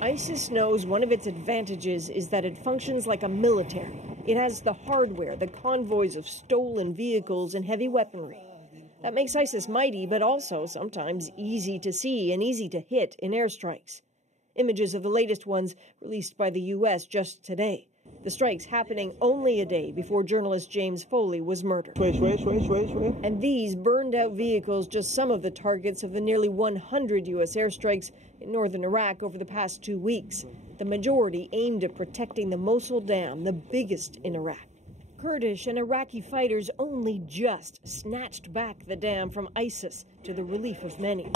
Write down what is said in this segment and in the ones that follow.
ISIS knows one of its advantages is that it functions like a military. It has the hardware, the convoys of stolen vehicles and heavy weaponry. That makes ISIS mighty, but also sometimes easy to see and easy to hit in airstrikes. Images of the latest ones released by the U.S. just today. The strikes happening only a day before journalist James Foley was murdered. And these burned-out vehicles just some of the targets of the nearly 100 U.S. airstrikes in northern Iraq over the past 2 weeks. The majority aimed at protecting the Mosul Dam, the biggest in Iraq. Kurdish and Iraqi fighters only just snatched back the dam from ISIS, to the relief of many.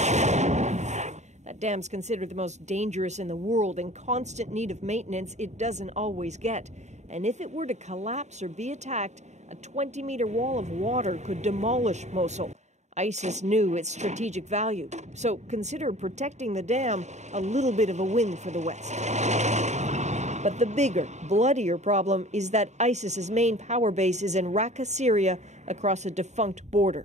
That dam's considered the most dangerous in the world, in constant need of maintenance it doesn't always get. And if it were to collapse or be attacked, a 20-meter wall of water could demolish Mosul. ISIS knew its strategic value, so consider protecting the dam a little bit of a win for the West. But the bigger, bloodier problem is that ISIS's main power base is in Raqqa, Syria, across a defunct border.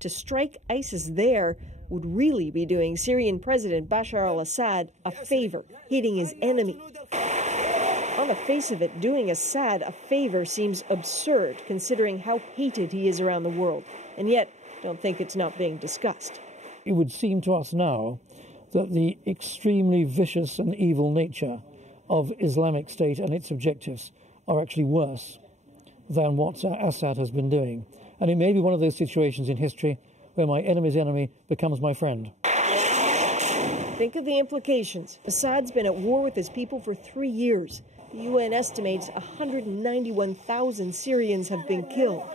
To strike ISIS there would really be doing Syrian President Bashar al-Assad a favor, hitting his enemy. On the face of it, doing Assad a favor seems absurd, considering how hated he is around the world, and yet don't think it's not being discussed. It would seem to us now that the extremely vicious and evil nature of Islamic State and its objectives are actually worse than what Assad has been doing. And it may be one of those situations in history where my enemy's enemy becomes my friend. Think of the implications. Assad's been at war with his people for 3 years. The UN estimates 191,000 Syrians have been killed.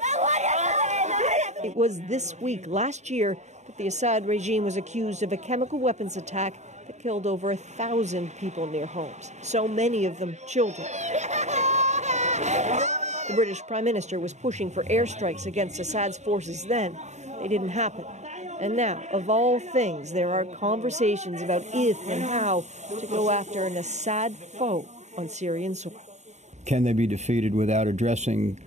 It was this week last year that the Assad regime was accused of a chemical weapons attack that killed over 1,000 people near homes, so many of them children. The British Prime Minister was pushing for airstrikes against Assad's forces then. They didn't happen. And now, of all things, there are conversations about if and how to go after an Assad foe on Syrian soil. Can they be defeated without addressing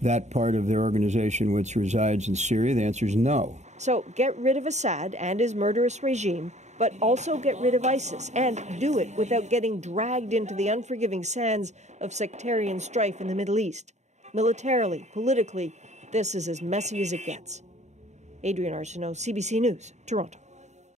that part of their organization which resides in Syria? The answer is no. So get rid of Assad and his murderous regime, but also get rid of ISIS, and do it without getting dragged into the unforgiving sands of sectarian strife in the Middle East. Militarily, politically, this is as messy as it gets. Adrienne Arsenault, CBC News, Toronto.